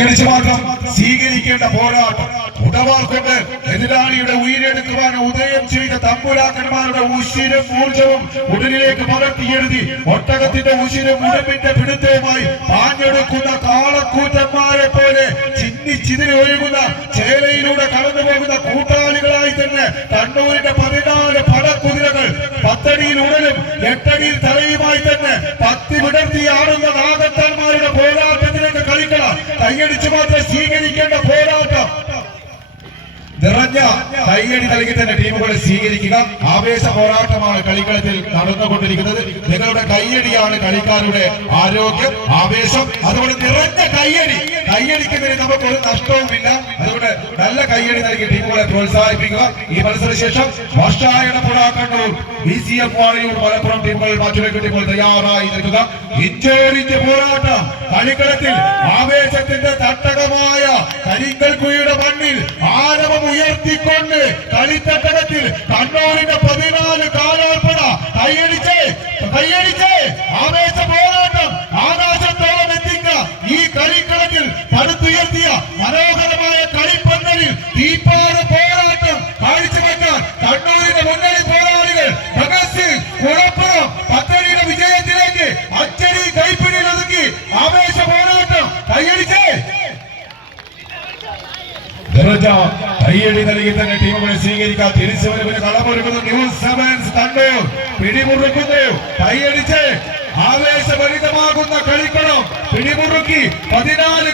മാത്രം സ്വീകരിക്കേണ്ട പോരാട്ടം ഉടവാൾ കൊണ്ട് എതിരാളിയുടെ ഉയരെടുക്കുവാൻ ഉദയം ചെയ്ത തമ്പുരാക്കന്മാരുടെ ഉശിരും ഊർജവും ഉടലിലേക്ക് പകർത്തിയെഴുതി ഒട്ടകത്തിന്റെ ഉശിരും ഉടമ്പിന്റെ പിടുത്തവുമായി പാഞ്ഞെടുക്കുന്ന കാളക്കൂറ്റന്മാരെ പോലെ ചിന്നിച്ചിതിരി ഒഴുകുന്ന ചേലയിലൂടെ കടന്നു പോകുന്ന കൂട്ടാളികളായി തന്നെ കണ്ണൂരിന്റെ 14 പടക്കുതിരകൾ 10 അടിയിൽ ഉടലും 8 അടിയിൽ തലയുമായി തന്നെ പത്തി വിടർത്തി ആടുന്ന നാഗത്താന്മാരുടെ പോരാട്ടത്തിലേക്ക് കളിക്കണം. കൈയടിച്ചു മാത്രം സ്വീകരിക്കേണ്ട പോരാട്ടം. നിറഞ്ഞ കൈയടി നൽകി തന്നെ ടീമുകളെ സ്വീകരിക്കുക. ആവേശ പോരാട്ടമാണ് കളിക്കളത്തിൽ നടന്നുകൊണ്ടിരിക്കുന്നത്. നിങ്ങളുടെ കൈയടിയാണ് കളിക്കാരുടെ ആരോഗ്യം, ആവേശം. അതുകൊണ്ട് നിറഞ്ഞ കൈയടിക്കുന്നതിന് നമുക്ക് ഒരു നഷ്ടവുമില്ല. അതുകൊണ്ട് നല്ല കൈയടി നൽകി ടീമുകളെ പ്രോത്സാഹിപ്പിക്കുക. ഈ മത്സരശേഷം വർഷായണപ്പുഴ കണ്ണൂർ, BCF വാണിയൂർ, മലപ്പുറം ടീമുകൾ മറ്റൊരു ടീമുകൾ തയ്യാറായി നിൽക്കുക. ഇഞ്ചോടിഞ്ച് പോരാട്ടം കളിക്കളത്തിൽ ആവേശത്തിന്റെ തട്ടകമായ കരിങ്കൽക്കുഴിയുടെ മണ്ണിൽ ആരവം ഉയർത്തിക്കൊണ്ട് കളിത്തട്ടകത്തിൽ കണ്ണൂരിന്റെ 14 കാലാൾപ്പട കൈയടിച്ച് ആവേശ പോരാട്ടം ആകാശത്തോളം എത്തിക്കുക. ഈ കളിക്കളത്തിൽ പടുത്തുയർത്തിയ മനോഹരമായ കളിപ്പന്തലിൽ തീപ്പാറ പോരാട്ടം കാഴ്ചവെക്കാൻ കണ്ണൂരിന്റെ മുന്നണി പോരാളികൾ ഭഗത് സിംഗ് കുളപ്പുറം 10 അടിയുടെ വിജയത്തിലേക്ക് അച്ചടി കൈപ്പിടിയിൽ ഒതുക്കി ആവേശ പോരാട്ടം കൈയടിച്ച് കൈയടി നൽകി തന്നെ ടീമുകളെ സ്വീകരിക്കാൻ തിരിച്ചുവരവിന് കളമൊരുക്കുന്നു. ന്യൂസ് 7 കണ്ണൂർ പിടിമുറുക്കുന്നു. കൈയടിച്ച് ആവേശഭരിതമാകുന്ന കളിക്കളം പിടിമുറുക്കി 14